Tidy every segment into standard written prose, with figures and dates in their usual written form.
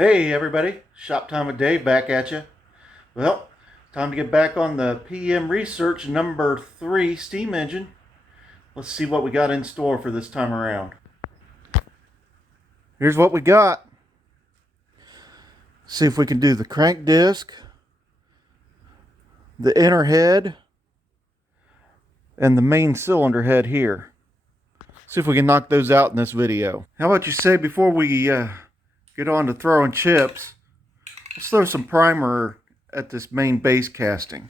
Hey everybody, Shop Time with Dave back at you. Well, time to get back on the PM Research number 3 steam engine. Let's see what we got in store for this time around. Here's what we got. See if we can do the crank disc, the inner head, and the main cylinder head here. See if we can knock those out in this video. How about you say before we get on to throwing chips, let's throw some primer at this main base casting.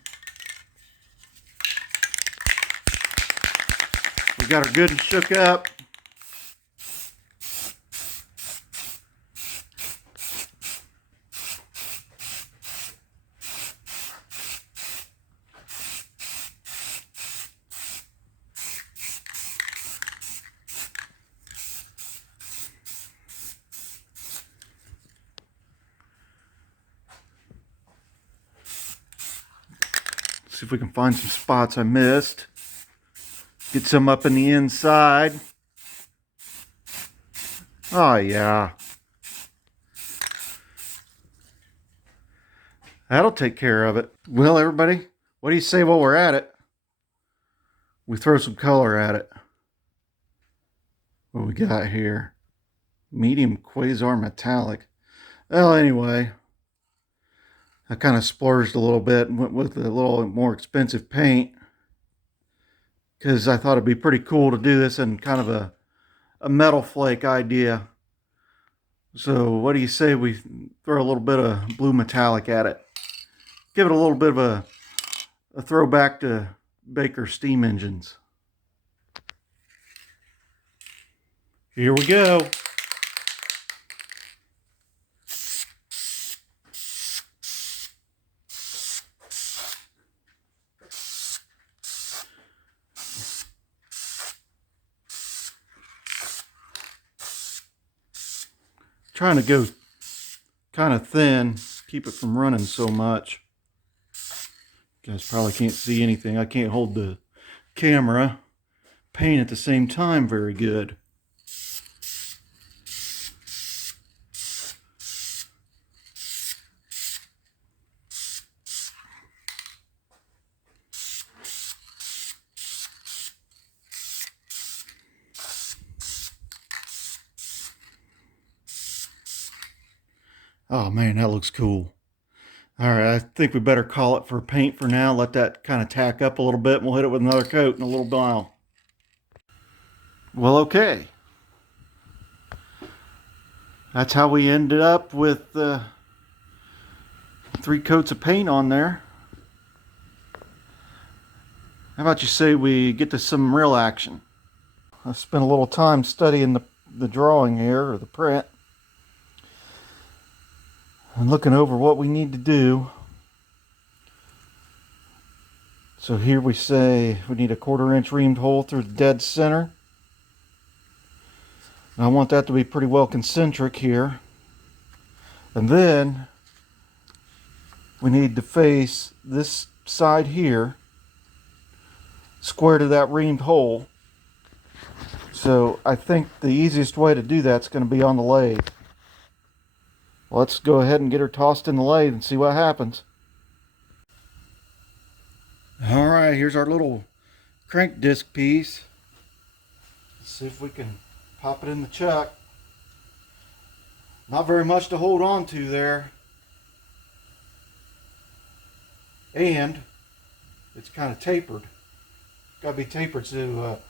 We got her good and shook up. See if we can find some spots I missed. Get some up in the inside. Oh yeah. That'll take care of it. Well, everybody, what do you say while we're at it? We throw some color at it. What we got here? Medium Quasar Metallic. Well, anyway, I kind of splurged a little bit and went with a little more expensive paint because I thought it'd be pretty cool to do this in kind of a metal flake idea. So what do you say we throw a little bit of blue metallic at it? Give it a little bit of a throwback to Baker steam engines. Here we go. Trying to go kind of thin, keep it from running so much. You guys probably can't see anything. I can't hold the camera, paint at the same time very good. Oh man, that looks cool. All right, I think we better call it for paint for now. Let that kind of tack up a little bit and we'll hit it with another coat in a little while. Well, okay. That's how we ended up with 3 coats of paint on there. How about you say we get to some real action? I spent a little time studying the drawing here, or the print, and looking over what we need to do. So here we say we need a 1/4 inch reamed hole through the dead center. And I want that to be pretty well concentric here. And then we need to face this side here square to that reamed hole. So I think the easiest way to do that's going to be on the lathe. Let's go ahead and get her tossed in the lathe and see what happens. Alright, here's our little crank disc piece. Let's see if we can pop it in the chuck. Not very much to hold on to there. And it's kind of tapered. Got to be tapered so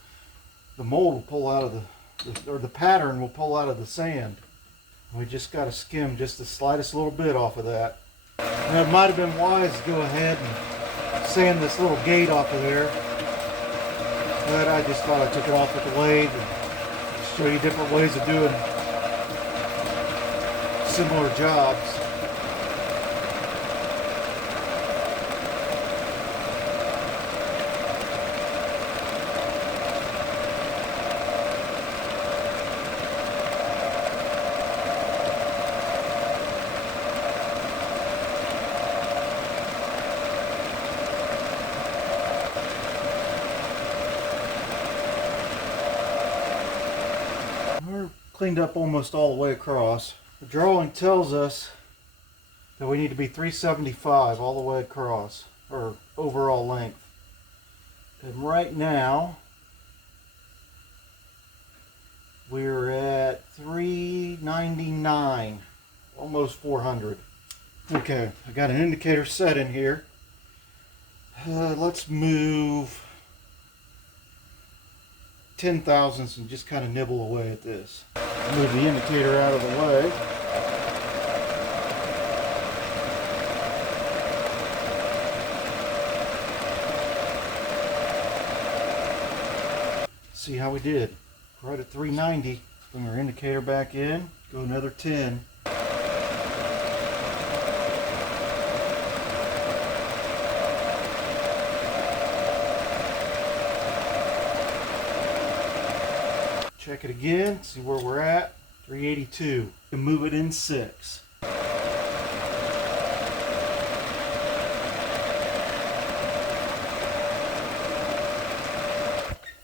the mold will pull out of the pattern will pull out of the sand. We just got to skim just the slightest little bit off of that. Now it might have been wise to go ahead and sand this little gate off of there. But I just thought I took it off with the lathe and show you different ways of doing similar jobs. We're cleaned up almost all the way across. The drawing tells us that we need to be 375 all the way across, or overall length. And right now, we're at 399, almost 400. Okay, I got an indicator set in here. Let's move 10 thousandths and just kind of nibble away at this. Move the indicator out of the way. See how we did. Right at 390. Bring our indicator back in. Go another 10. Check it again. See where we're at. 382. And move it in 6.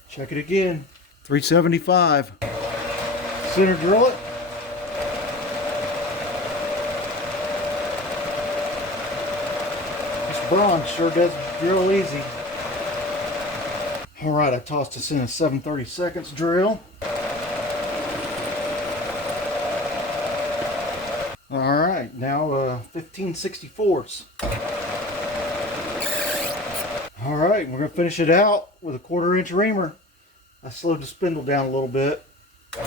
Check it again. 375. Center drill it. This bronze sure does drill easy. Alright, I tossed us in a 7/32 drill. Alright, now 15/64. Alright, we're going to finish it out with a 1/4 inch reamer. I slowed the spindle down a little bit. And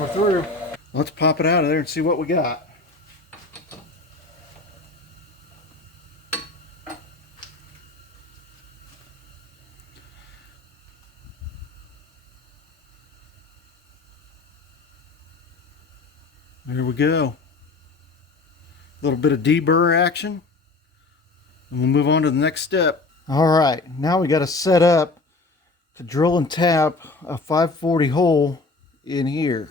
we're through. Let's pop it out of there and see what we got. There we go. A little bit of deburr action. And we'll move on to the next step. Alright, now we got to set up to drill and tap a 540 hole in here.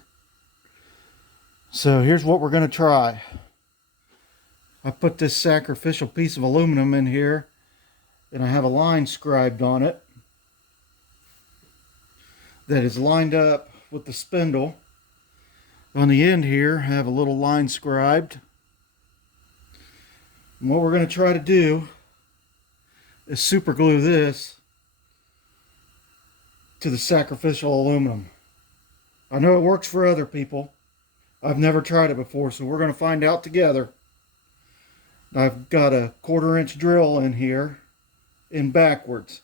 So here's what we're going to try. I put this sacrificial piece of aluminum in here and I have a line scribed on it that is lined up with the spindle. On the end here I have a little line scribed. And what we're going to try to do is super glue this to the sacrificial aluminum. I know it works for other people. I've never tried it before, so we're going to find out together. I've got a 1/4 inch drill in here in backwards.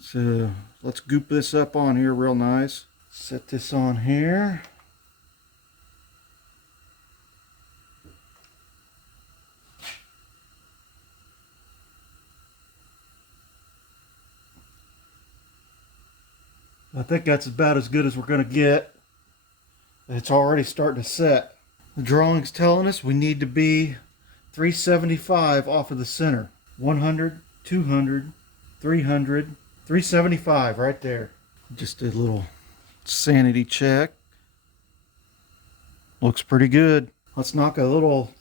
So let's goop this up on here real nice. Set this on here. I think that's about as good as we're going to get. It's already starting to set. The drawing's telling us we need to be 375 off of the center. 100, 200, 300, 375 right there. Just a little sanity check. Looks pretty good. Let's knock a little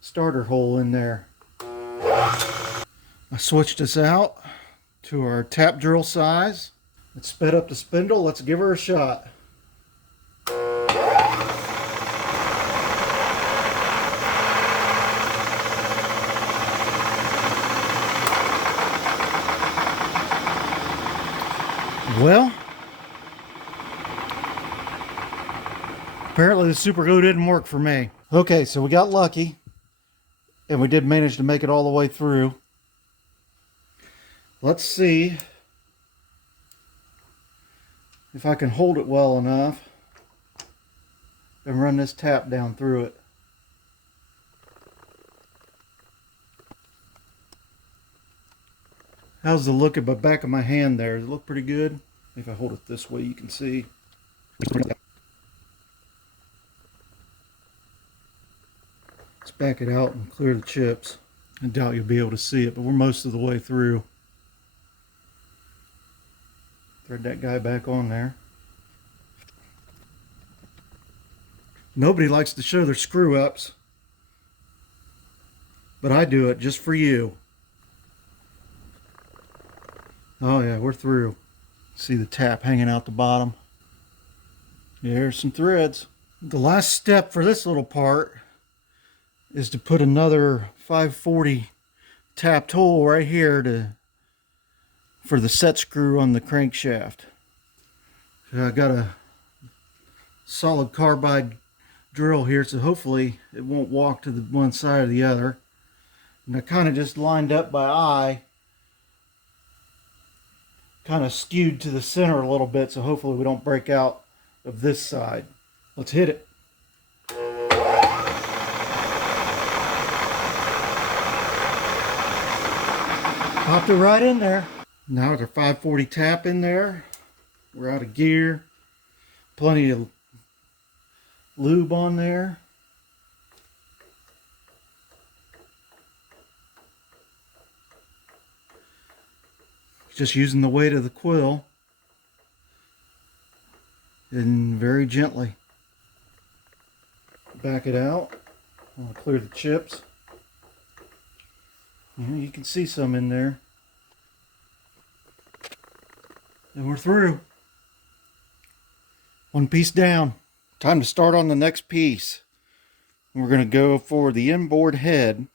starter hole in there. I switched this out to our tap drill size. Let's sped up the spindle. Let's give her a shot. Well, apparently the super glue didn't work for me. Okay, so we got lucky and we did manage to make it all the way through. Let's see if I can hold it well enough and run this tap down through it. How's the look at the back of my hand there? Does it look pretty good? If I hold it this way, you can see. Let's back it out and clear the chips. I doubt you'll be able to see it, but we're most of the way through. Thread that guy back on there. Nobody likes to show their screw-ups, but I do it just for you. Oh yeah, we're through. See the tap hanging out the bottom. There's some threads. The last step for this little part is to put another 540 tapped hole right here for the set screw on the crankshaft. So I got a solid carbide drill here, so hopefully it won't walk to the one side or the other. And I kind of just lined up by eye, kind of skewed to the center a little bit, so hopefully we don't break out of this side. Let's hit it. Popped it right in there. Now with our 540 tap in there, we're out of gear. Plenty of lube on there. Just using the weight of the quill and very gently back it out. I'll clear the chips. You can see some in there. And we're through. One piece down. Time to start on the next piece. We're going to go for the inboard head.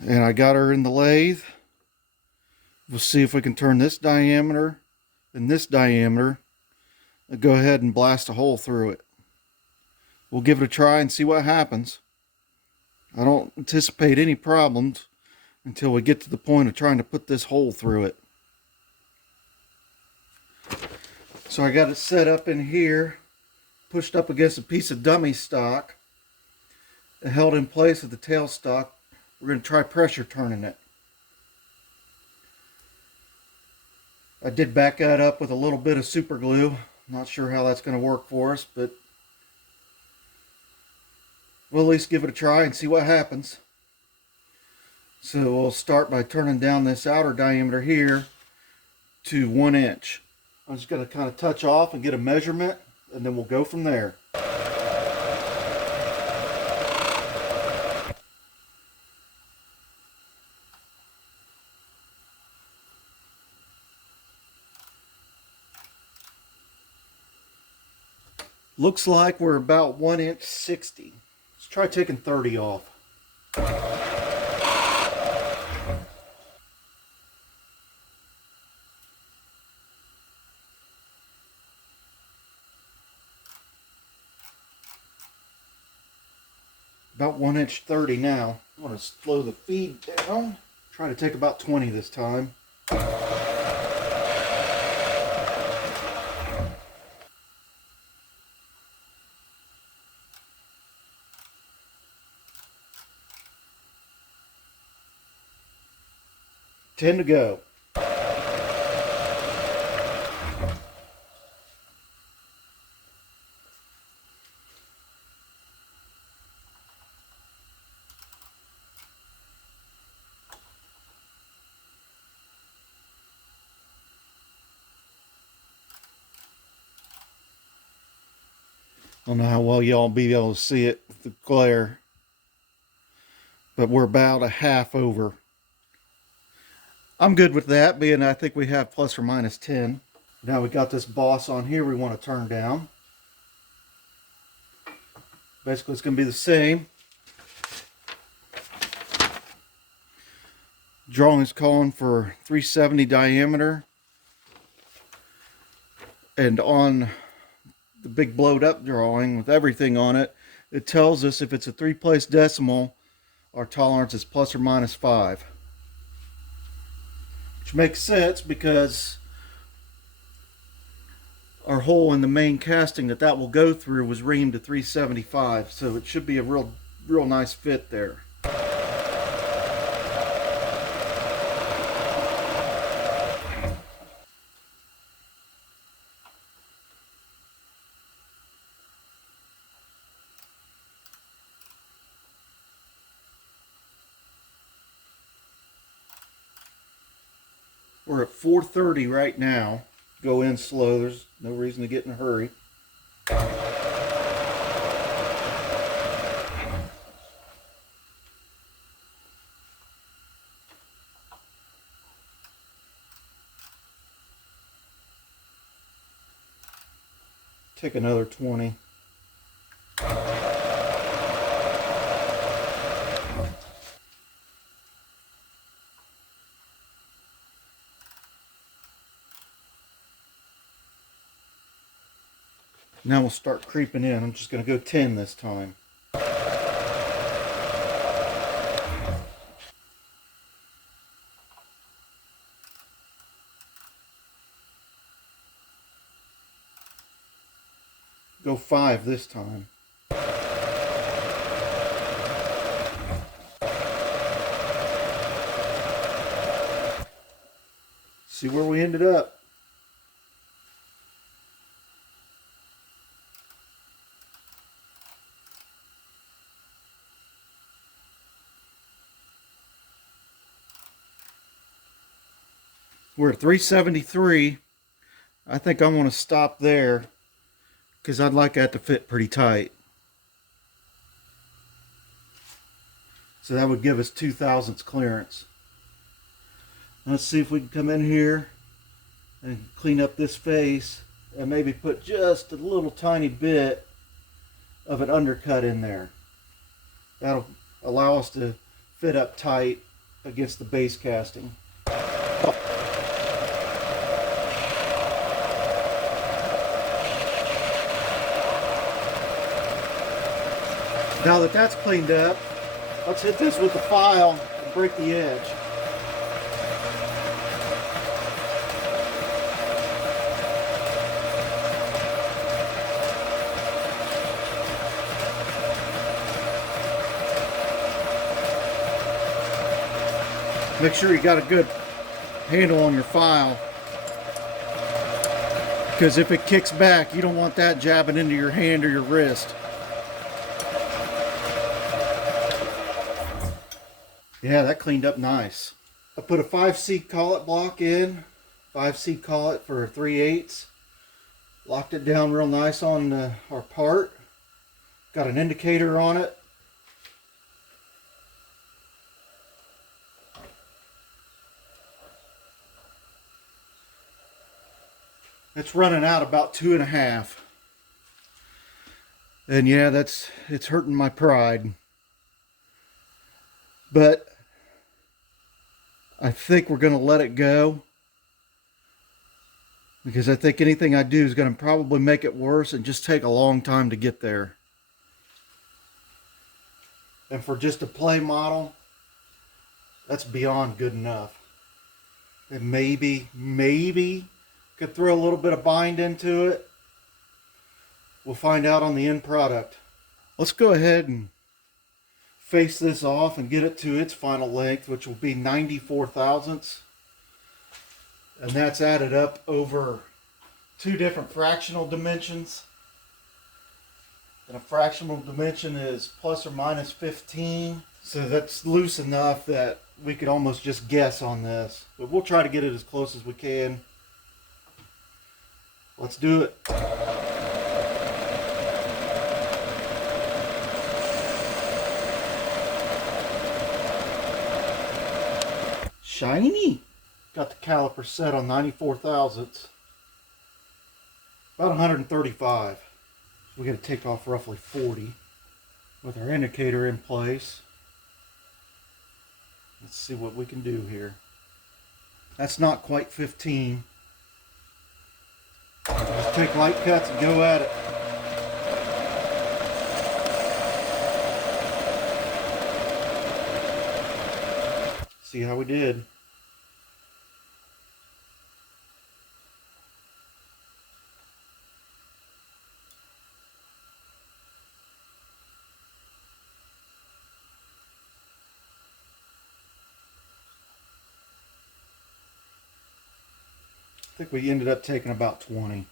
And I got her in the lathe. We'll see if we can turn this diameter and this diameter and go ahead and blast a hole through it. We'll give it a try and see what happens. I don't anticipate any problems until we get to the point of trying to put this hole through it. So I got it set up in here, pushed up against a piece of dummy stock, and held in place at the tailstock. We're going to try pressure turning it. I did back that up with a little bit of super glue. Not sure how that's going to work for us, but we'll at least give it a try and see what happens. So we'll start by turning down this outer diameter here to 1 inch. I'm just going to kind of touch off and get a measurement, and then we'll go from there. Looks like we're about 1 inch 60. Let's try taking 30 off. About 1 inch 30 now. I'm going to slow the feed down. Try to take about 20 this time. Ten to go. I don't know how well y'all be able to see it with the glare, but we're about a half over. I'm good with that, being I think we have plus or minus 10. Now we got this boss on here we want to turn down. Basically it's going to be the same. Drawing is calling for 370 diameter. And on the big blowed up drawing with everything on it, it tells us if it's a 3-place decimal, our tolerance is plus or minus 5. Which makes sense because our hole in the main casting that will go through was reamed to 375, so it should be a real nice fit there. We're at 430 right now. Go in slow. There's no reason to get in a hurry. Take another 20. Now we'll start creeping in. I'm just going to go 10 this time. Go 5 this time. See where we ended up. We're at 373. I think I want to stop there because I'd like that to fit pretty tight. So that would give us 2 thousandths clearance. Let's see if we can come in here and clean up this face and maybe put just a little tiny bit of an undercut in there. That'll allow us to fit up tight against the base casting. Now that that's cleaned up, let's hit this with the file and break the edge. Make sure you got a good handle on your file, because if it kicks back, you don't want that jabbing into your hand or your wrist. Yeah, that cleaned up nice. I put a 5C collet block in, 5C collet for 3/8. Locked it down real nice on our part. Got an indicator on it. It's running out about 2.5. And yeah, it's hurting my pride. But I think we're going to let it go, because I think anything I do is going to probably make it worse and just take a long time to get there. And for just a play model, that's beyond good enough. And maybe could throw a little bit of bind into it. We'll find out on the end product. Let's go ahead and face this off and get it to its final length, which will be 94 thousandths. And that's added up over 2 different fractional dimensions. And a fractional dimension is plus or minus 15. So that's loose enough that we could almost just guess on this. But we'll try to get it as close as we can. Let's do it. Shiny. Got the caliper set on 94 thousandths. About 135. We got to take off roughly 40 with our indicator in place. Let's see what we can do here. That's not quite 15. Just take light cuts and go at it. See how we did. I think we ended up taking about 20.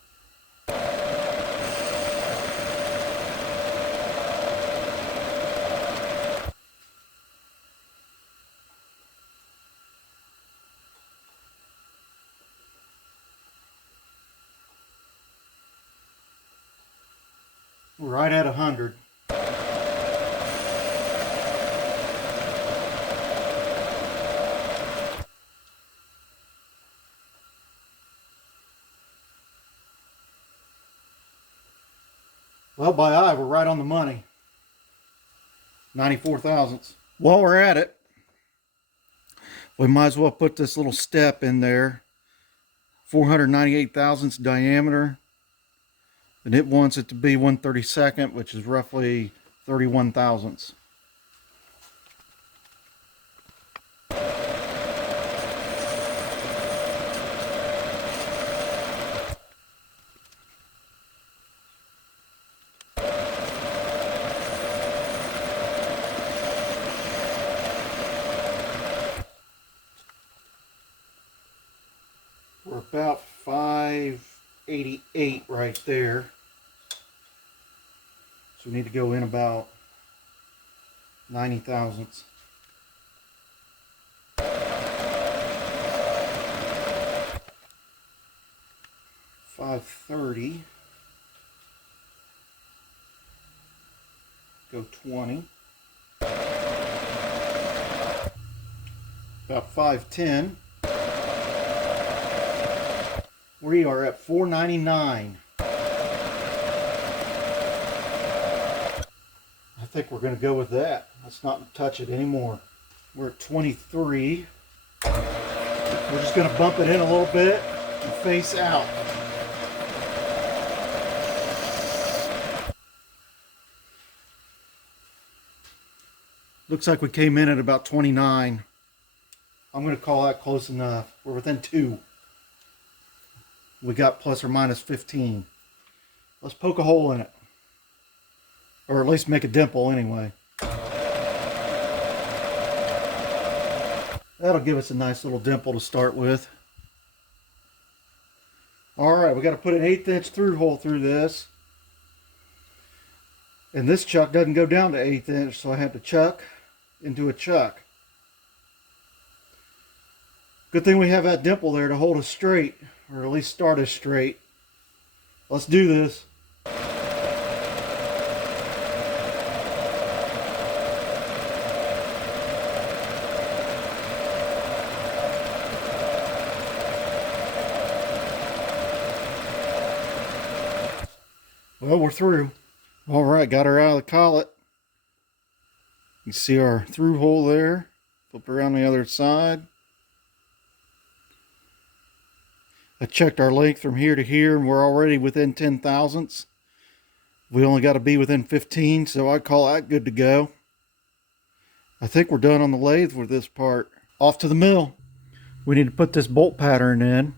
We're right at 100. Well, by eye, we're right on the money. 94 thousandths. While we're at it, we might as well put this little step in there. 498 thousandths diameter. And it wants it to be 1/32, which is roughly 31 thousandths. We're about 588 right there. So we need to go in about 90 thousandths. $530. Go 20. About $510. We are at $499. I think we're going to go with that. Let's not touch it anymore. We're at 23. We're just going to bump it in a little bit and face out. Looks like we came in at about 29. I'm going to call that close enough. We're within 2. We got plus or minus 15. Let's poke a hole in it. Or at least make a dimple anyway. That'll give us a nice little dimple to start with. Alright, we got to put an 1/8 inch through hole through this. And this chuck doesn't go down to 1/8 inch, so I have to chuck into a chuck. Good thing we have that dimple there to hold us straight, or at least start us straight. Let's do this. Well, we're through. All right, got her out of the collet. You can see our through hole there. Flip around the other side. I checked our length from here to here, and we're already within 10 thousandths. We only got to be within 15, so I call that good to go. I think we're done on the lathe with this part. Off to the mill. We need to put this bolt pattern in.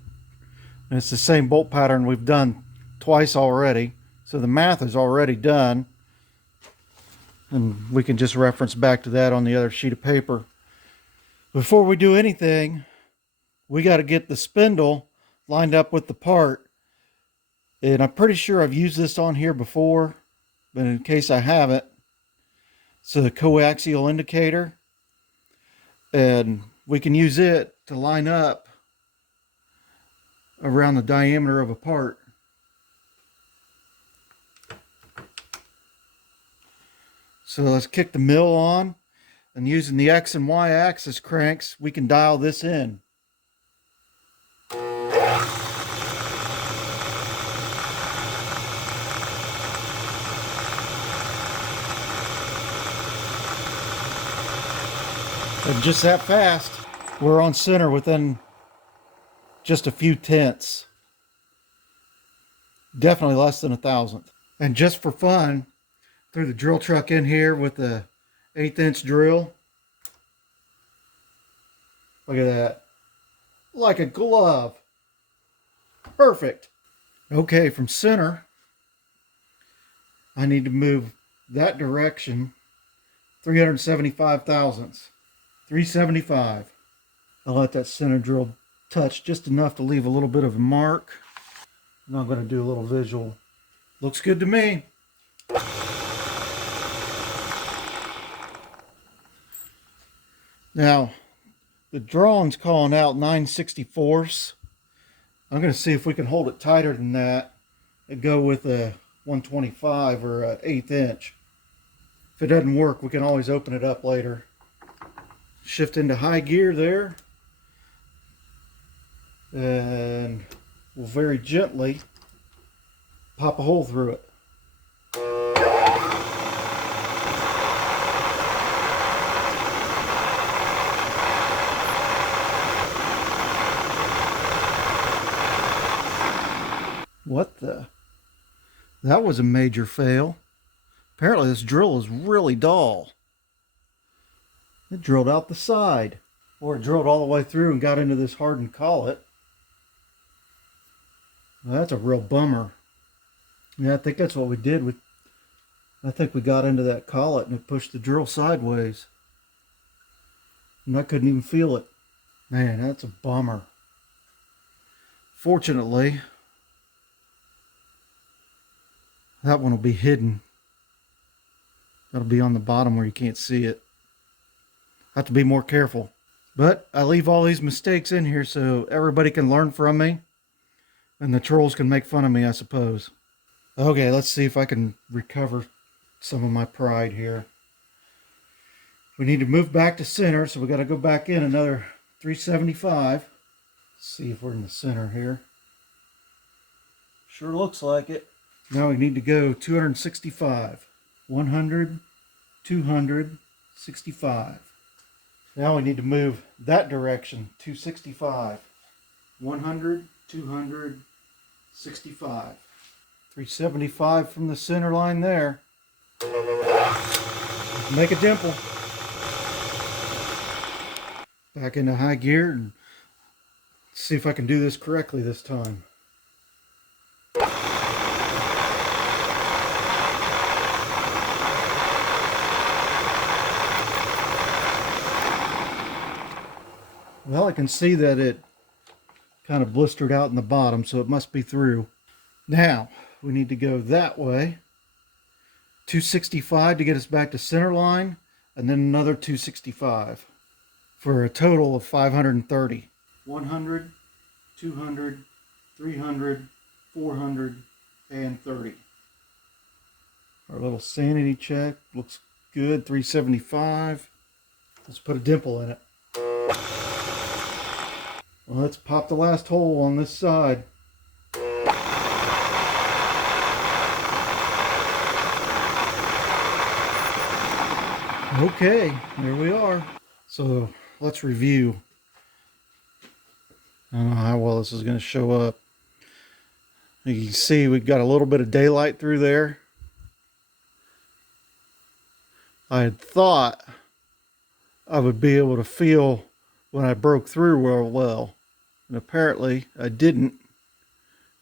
And it's the same bolt pattern we've done twice already. So the math is already done. And we can just reference back to that on the other sheet of paper. Before we do anything, we got to get the spindle lined up with the part. And I'm pretty sure I've used this on here before, but in case I haven't, it's a coaxial indicator. And we can use it to line up around the diameter of a part. So let's kick the mill on, and using the X and Y axis cranks, we can dial this in. And just that fast, we're on center within just a few tenths. Definitely less than 1/1000th. And just for fun, threw the drill truck in here with the 1/8 inch drill. Look at that. Like a glove. Perfect. Okay, from center, I need to move that direction 375 thousandths. 375. I'll let that center drill touch just enough to leave a little bit of a mark. And I'm going to do a little visual. Looks good to me. Now, the drawing's calling out 9/64. I'm going to see if we can hold it tighter than that and go with a 125 or an 1/8 inch. If it doesn't work, we can always open it up later. Shift into high gear there. And we'll very gently pop a hole through it. What the? That was a major fail. Apparently this drill is really dull. It drilled out the side. Or it drilled all the way through and got into this hardened collet. Well, that's a real bummer. Yeah, I think that's what we did. I think we got into that collet and it pushed the drill sideways. And I couldn't even feel it. Man, that's a bummer. Fortunately, that one will be hidden. That'll be on the bottom where you can't see it. I have to be more careful. But I leave all these mistakes in here so everybody can learn from me. And the trolls can make fun of me, I suppose. Okay, let's see if I can recover some of my pride here. We need to move back to center, so we got to go back in another 375. Let's see if we're in the center here. Sure looks like it. Now we need to go 265. 100, 200, 65. Now we need to move that direction, 265. 100, 200, 65. 375 from the center line there. Make a dimple. Back into high gear and see if I can do this correctly this time. Well, I can see that it kind of blistered out in the bottom, so it must be through. Now, we need to go that way. 265 to get us back to center line, and then another 265 for a total of 530. 100, 200, 300, 400, and 30. Our little sanity check looks good, 375. Let's put a dimple in it. Well, let's pop the last hole on this side. Okay, there we are. So let's review. I don't know how well this is going to show up. You can see we've got a little bit of daylight through there. I had thought I would be able to feel when I broke through real well. And apparently I didn't.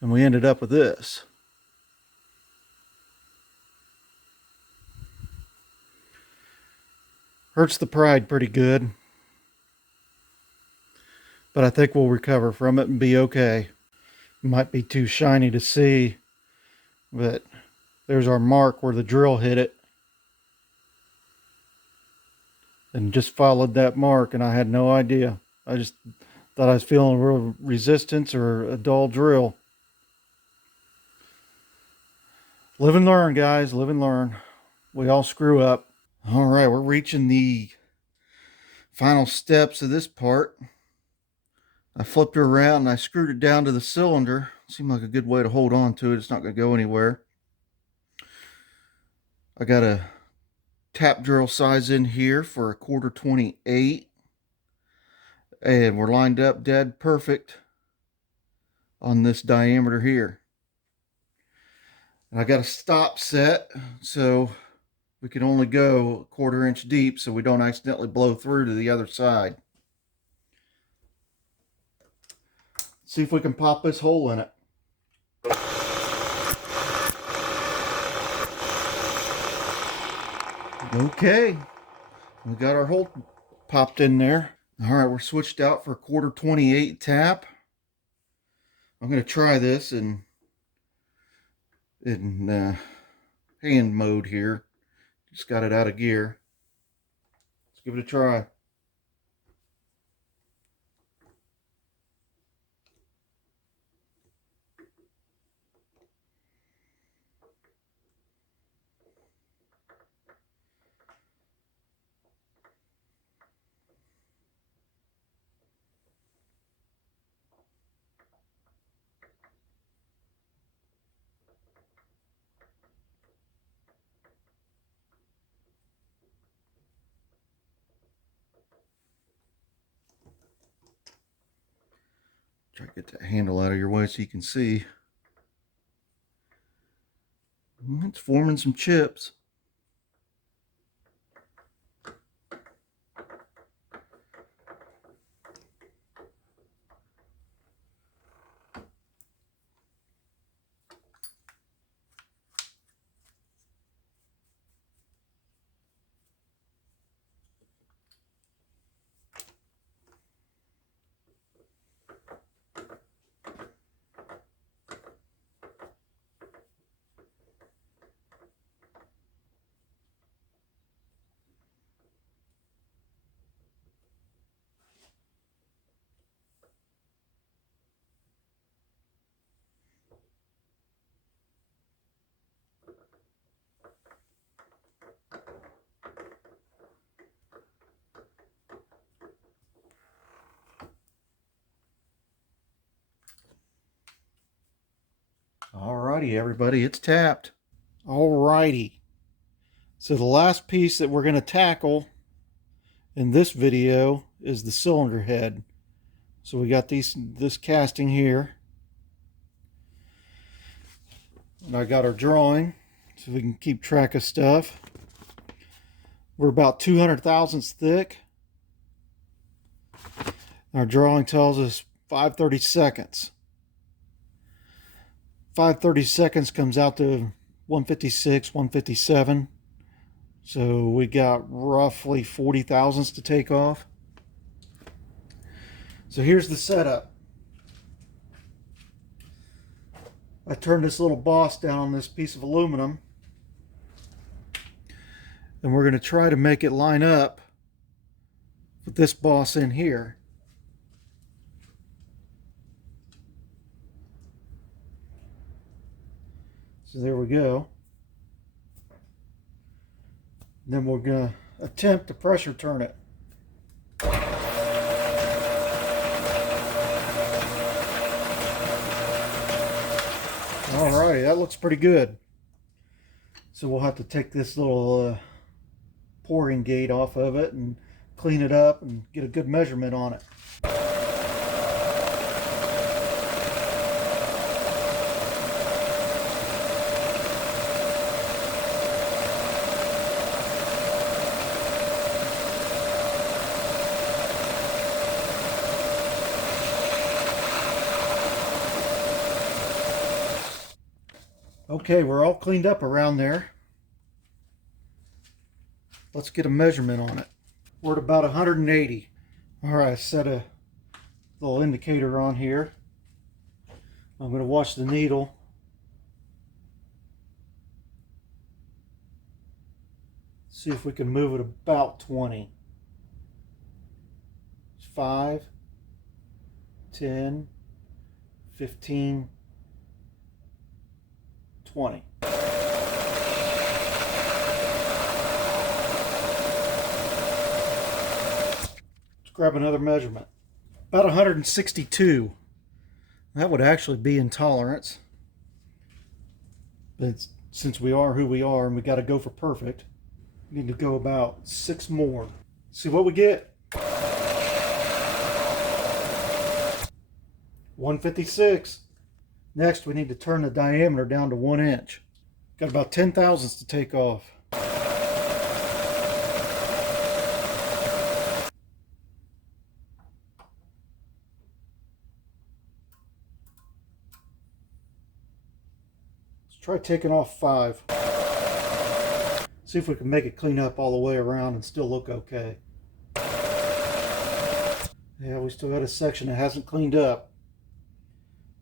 And we ended up with this. Hurts the pride pretty good. But I think we'll recover from it and be okay. It might be too shiny to see. But there's our mark where the drill hit it. And just followed that mark and I had no idea. I just thought I was feeling a real resistance or a dull drill. Live and learn, guys. Live and learn. We all screw up. All right, we're reaching the final steps of this part. I flipped her around and I screwed it down to the cylinder. Seemed like a good way to hold on to it. It's not going to go anywhere. I got a tap drill size in here for a 1/4 28. And we're lined up dead perfect on this diameter here. And I got a stop set so we can only go 1/4 inch deep so we don't accidentally blow through to the other side. See if we can pop this hole in it. Okay, we got our hole popped in there. All right, we're switched out for a 1/4 28 tap. I'm going to try this in hand mode here. Just got it out of gear. Let's give it a try. Try to get that handle out of your way so you can see. It's forming some chips. Alrighty, everybody, it's tapped. Alrighty. So the last piece that we're going to tackle in this video is the cylinder head. So we got this casting here. And I got our drawing so we can keep track of stuff. We're about 200 thousandths thick. Our drawing tells us 5/32. 5/32 comes out to 156, 157. So we got roughly 40 thousandths to take off. So here's the setup. I turned this little boss down on this piece of aluminum, and we're going to try to make it line up with this boss in here. So there we go. And then we're going to attempt to pressure turn it. Alright, that looks pretty good. So we'll have to take this little pouring gate off of it and clean it up and get a good measurement on it. Okay, we're all cleaned up around there. Let's get a measurement on it. We're at about 180. All right, I set a little indicator on here. I'm going to watch the needle. See if we can move it about 20. 5, 10, 15, 20. Let's grab another measurement. About 162. That would actually be in tolerance. But since we are who we are and we got to go for perfect, we need to go about 6 more. See what we get. 156. Next, we need to turn the diameter down to 1 inch. Got about 10 thousandths to take off. Let's try taking off 5. See if we can make it clean up all the way around and still look okay. Yeah, we still got a section that hasn't cleaned up.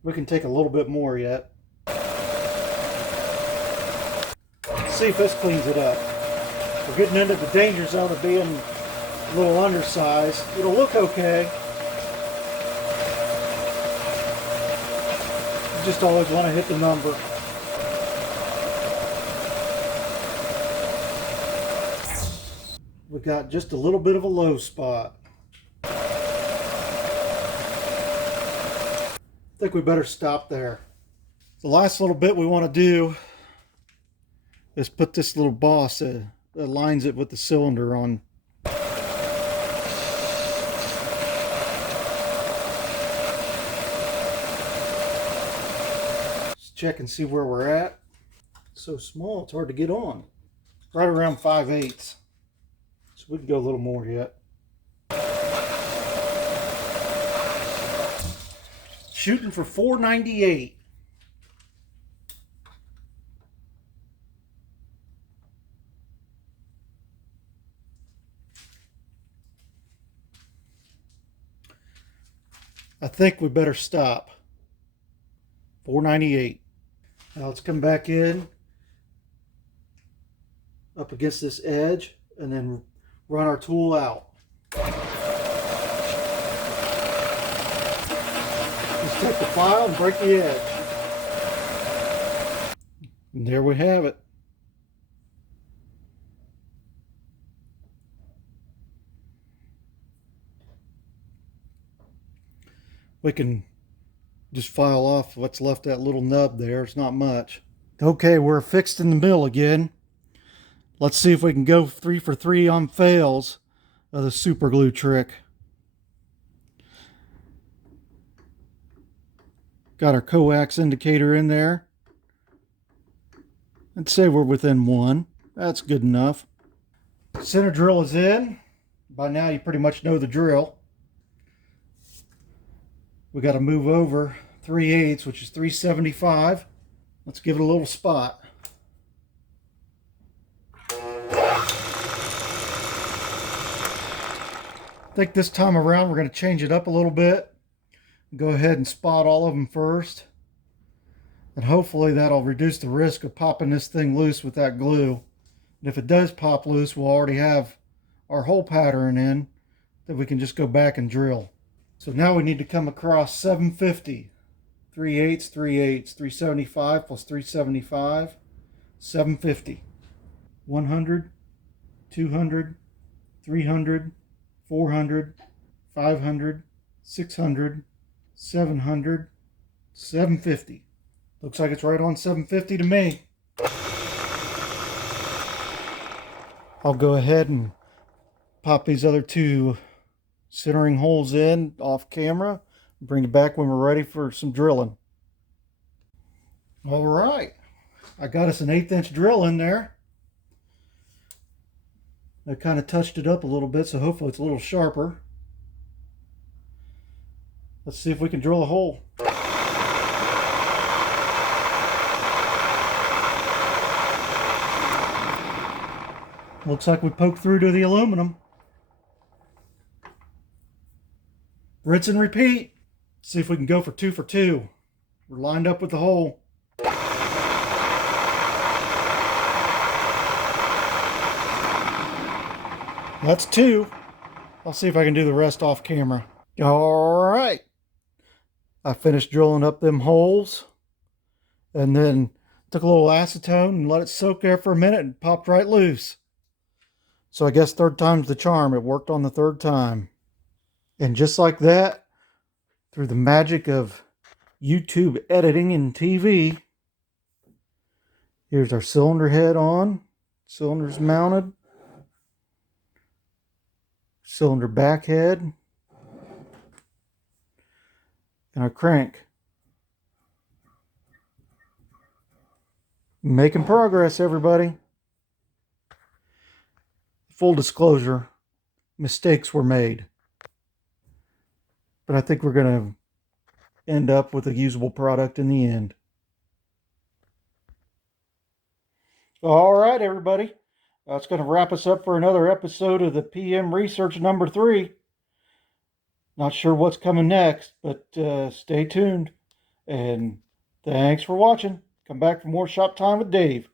We can take a little bit more yet. See if this cleans it up. We're getting into the danger zone of being a little undersized. It'll look okay. You just always want to hit the number. We got just a little bit of a low spot. I think we better stop there. The last little bit we want to do is put this little boss that lines it with the cylinder on. Let's check and see where we're at. so small it's hard to get on. Right around 5/8. So we can go a little more yet. Shooting for 498. I think we better stop. 498. Now let's come back in up against this edge and then run our tool out. Just take the file and break the edge. And there we have it. We can just file off what's left, that little nub there. It's not much. Okay, we're fixed in the mill again. Let's see if we can go 3 for 3 on fails of the super glue trick. Got our coax indicator in there. I'd say we're within 1. That's good enough. Center drill is in. By now you pretty much know the drill. We got to move over 3/8, which is 375. Let's give it a little spot. I think this time around we're going to change it up a little bit. Go ahead and spot all of them first. And hopefully that'll reduce the risk of popping this thing loose with that glue. And if it does pop loose, we'll already have our hole pattern in that we can just go back and drill. So now we need to come across 750. 3/8, 3/8, 375 plus 375, 750. 100, 200, 300, 400, 500, 600, 700, 750. Looks like it's right on 750 to me. I'll go ahead and pop these other 2 centering holes in off camera. Bring it back when we're ready for some drilling. All right, I got us an 1/8 inch drill in there. I kind of touched it up a little bit, so hopefully it's a little sharper. Let's see if we can drill a hole. Looks like we poked through to the aluminum. Rinse and repeat. See if we can go for 2 for 2. We're lined up with the hole. That's 2. I'll see if I can do the rest off camera. All right. I finished drilling up them holes and then took a little acetone and let it soak there for a minute and popped right loose. So I guess 3rd time's the charm. It worked on the 3rd time. And just like that, through the magic of YouTube editing and TV, here's our cylinder head on. Cylinders mounted. Cylinder back head. And our crank. Making progress, everybody. Full disclosure, mistakes were made. But I think we're going to end up with a usable product in the end. All right, everybody. That's going to wrap us up for another episode of the PM Research number 3. Not sure what's coming next, but stay tuned. And thanks for watching. Come back for more Shop Time with Dave.